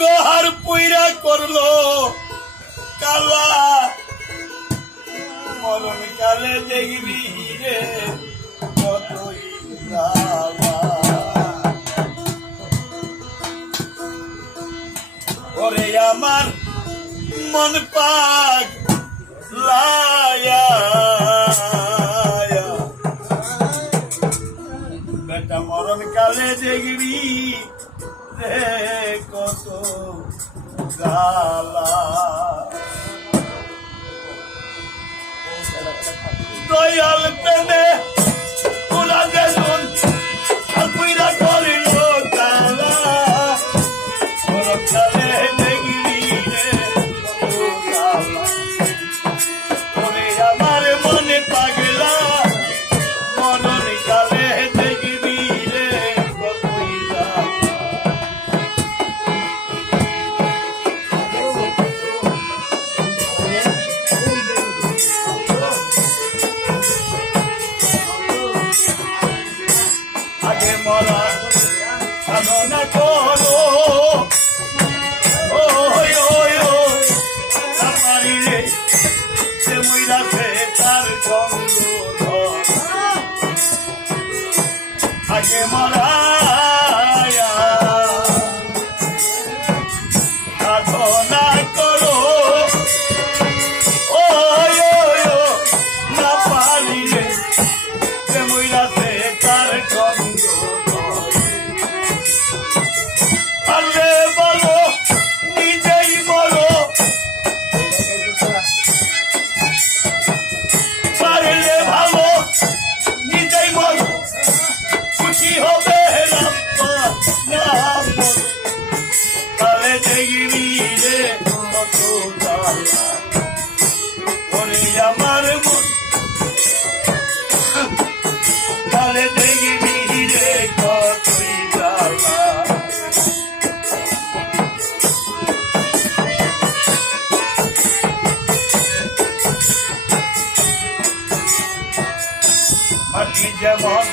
গোহার পুইরা করলো কালা মরণ কালে দেখবি রে কতই কালা ওরে আমার মন পাক লায়া বেটা মরণ কালে দেখবি রে কত গালা দয়াল প্রেমে পুরা দেশুন আর পুইরা করিল কালা মরণ কালে দেখবি রে কত গালা ওরে আমার মনে পাগলা মরণ কালে দেখবি রে কতই গালা আগে মরা সাধনা করো ওই ওই ওই পারিলে সে মইরাছে তার সঙ্গ আগে মরা সাধনা করো ওই ওই না পারিলে সে মইরাছে তার সঙ্গ পারলে বলো নিজেই বলো পারলে ভালো নিজেই বলো খুশি হবে তাহলে দেখবি রে কত জ্বালা ওরে আমার মন তাহলে দেখবি রে কতই জ্বালা মাটি যেমন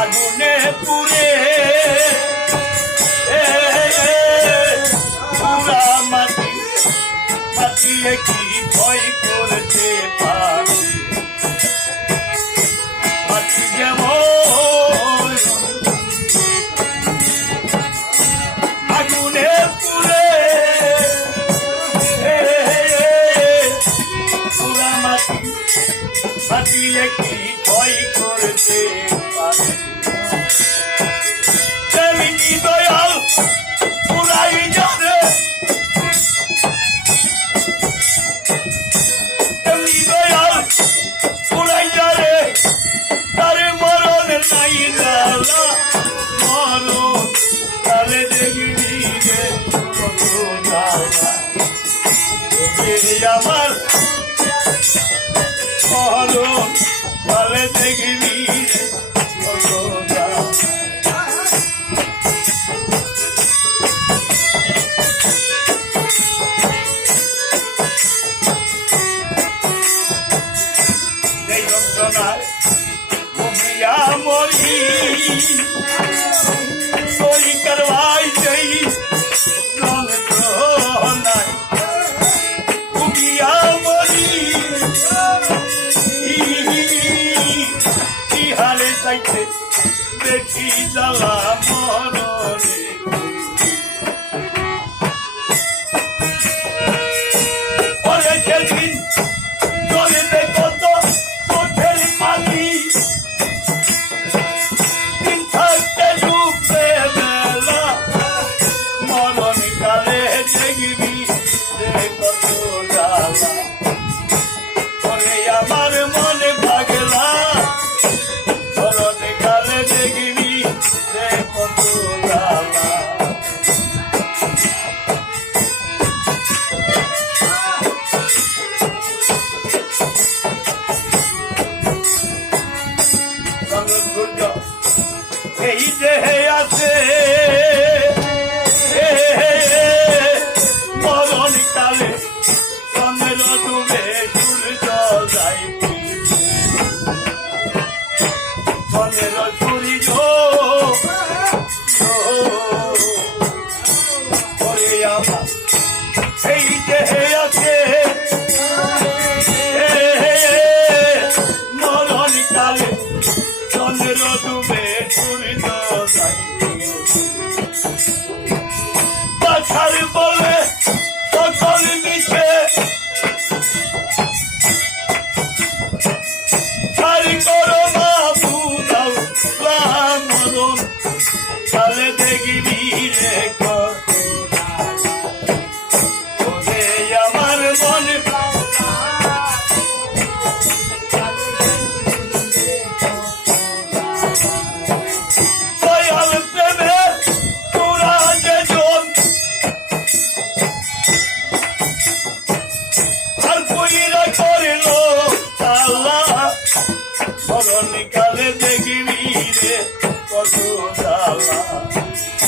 আগুনে পুড়ে পুরা মাটি মাটিয়ে কি ভয় করতে পারি মাটি যেমন আগুনে পুড়ে পুরা মাটি মাটিয়ে কি ভয় করতে পারি তেমনি দয়াল পুরাই জানে তেমনি দয়াল পুরাই জানে তারে মরণ নাই লালা মরণ তারে দেখবি রে কত জ্বালা আমার মরণ তারে দেখবি রে কত জ্বালা এই যন্ত্রণায় ভুগিয়া মরি সই করবাই সেই যন্ত্রণায় ভুগিয়া মরি কি হারে চাইতে দেখি জ্বালা মরণে ওরে সেদিন চলিতে কত চোখের পানি দিন থাকতে ডুবতে বেলা মরণ কালে দেখবি রে কত জ্বালা ওরে আমার মনে পাগলা মরণ কালে দেখবি রে কত জ্বালা এই দেহে আছে মরণ কালে চন্দ্র ডুবে সূর্য যাই চন্দ্র সূর্য ওরে জ্বালা